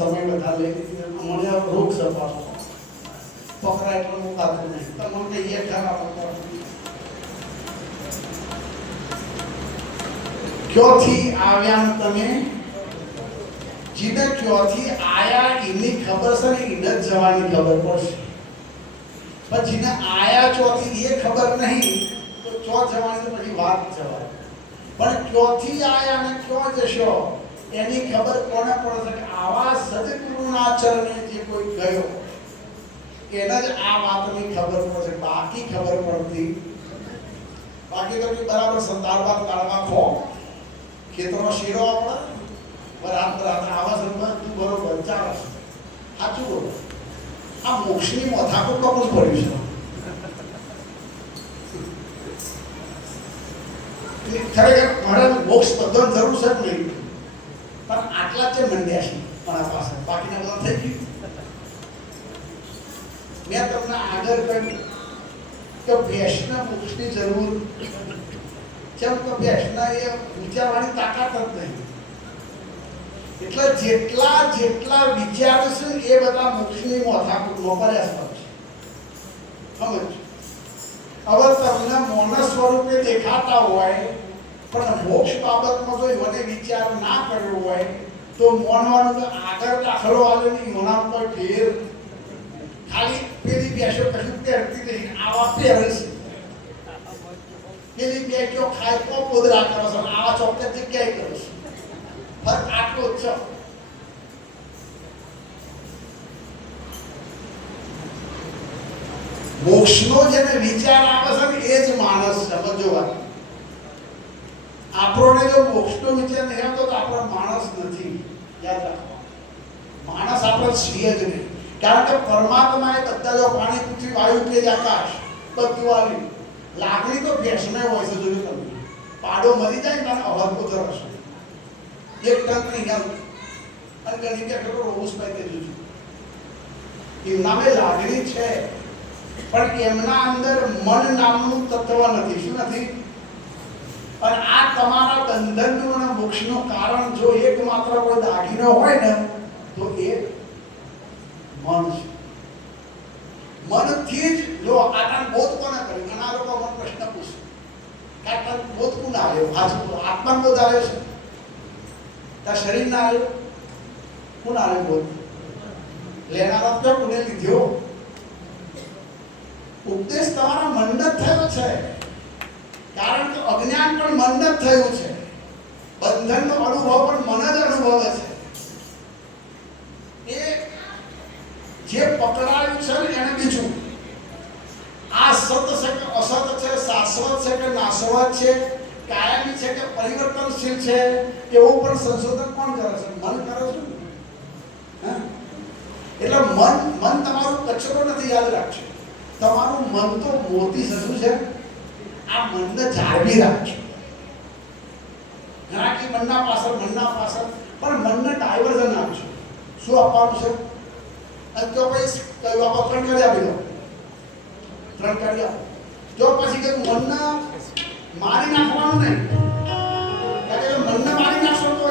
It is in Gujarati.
समय बता ले મને રોગ સપાસો પકડા એટલે મુકાતો નહીં તમને એ ખરાબ ક્યોથી આવ્યા તમે જીને ક્યોથી આયા એની ખબર છે ને એને જવાની ખબર પડશે પણ જીને આયા ચોથી એ ખબર નહીં તો ચો જવાની પછી વાત જવાય પણ ક્યોથી આયા ને ક્યો જશો એની ખબર કોને પડશે કે આવા સદગુરુના ચરણે જે કોઈ ગયો એને જ આ વાતની ખબર પડશે બાકી ખબર પડતી બાકી તો કે બરાબર સંતારવા કાળવા ખો ખેતરનો શીરો આપણે બરાબર આવા સંબંધ તું બરોબર ચાલે સાચું બોલો આ મોક્ષની મથાકો કપૂર પડ્યું છે ખરેખર મારે મોક્ષ પદ્ધતિ જરૂર છે નહીં પણ આટલા જ મંડ્યા છે મારા પાસે બાકીના બધા થઈ ગયું મેં તમને આગળ કહ્યું કે ભેંસના મોક્ષની જરૂર જેમ કે ભેંસના એ વિચારવાની તાકાત જ નહીં એટલે જેટલા વિચાર છે એ બધા મોક્ષની મોથાકૂટમાં પ્રયાસ કરશે સમજ હવે તમને મૌન સ્વરૂપે દેખાતા હોય પણ મોક્ષ બાબતમાં જો મને વિચાર ના કર્યો હોય તો મોનવાનું તો આગળ દાખલો આવે નહીં મોના કોઈ ફેર ખાલી પેલી બેસો કશું પહેરતી નહીં આવા પહેરે છે પેલી બેસો ખાય તો પોદરા કરો છો આવા ચોક્કસ જગ્યાએ કરો છો ફરક આટલો જ છે મોક્ષનો જેને વિચાર આવે છે ને એ જ માણસ સમજો વાત આપણને જો મોક્ષનો વિચાર નહીં આવતો તો આપણો માણસ નથી યાદ રાખો માણસ આપણો છીએ જ નહીં કારણ કે પરમાત્માએ બધા જો પાણી પૃથ્વી વાયુ તેજ આકાશ બધું આવ્યું લાગણી તો ભેંસને હોય છે જોયું તમે પાડો મરી જાય ને અવરકો ધરશે એક ટન નહીં આવતું અને ઘણી બેઠો રોજ પાઈ કે જોજો એમનામે લાગણી છે પણ એમના અંદર મન નામનું તત્વ નથી શું નથી અને આ તમારા બંધનનું અને મોક્ષનું કારણ જો એકમાત્ર કોઈ દાગીનો હોય ને તો એ મન છે મનથી જ જો આટલા બોધ કોને કર્યું ઘણા લોકો મને પ્રશ્ન પૂછે કે આટલા બોધ કોને આવ્યો આત્મા બોધ આવ્યો છે તાર શરીર ના આવ્યો કોણ આવ્યો બોધ લેનારા તો કોને લીધો ઉપદેશ તમારા મન જ થયો છે કારણ કે અજ્ઞાન પણ મન જ થયું છે બંધનનો અનુભવ પણ મન જ અનુભવે છે એ જે પકડાયું છે ને એને બીજું આ સત છે કે અસત છે શાશ્વત છે કે નાશવત છે કાયમી છે કે પરિવર્તનશીલ છે એવું પણ સંશોધન કોણ કરે છે મન કરે છે એટલે મન તમારું કચરો નથી યાદ રાખજો તમારું મન તો મોતી શું છે આ મનને જાળવી રાખજો ઘણા મનના પાછળ પણ મનને ડાયવર્ઝન આપજો શું આપવાનું છે અને તો પછી કયું આપો 3 કરી આપી દો 3 કરી આપો જો પછી કે મનને મારી નાખવાનું નહીં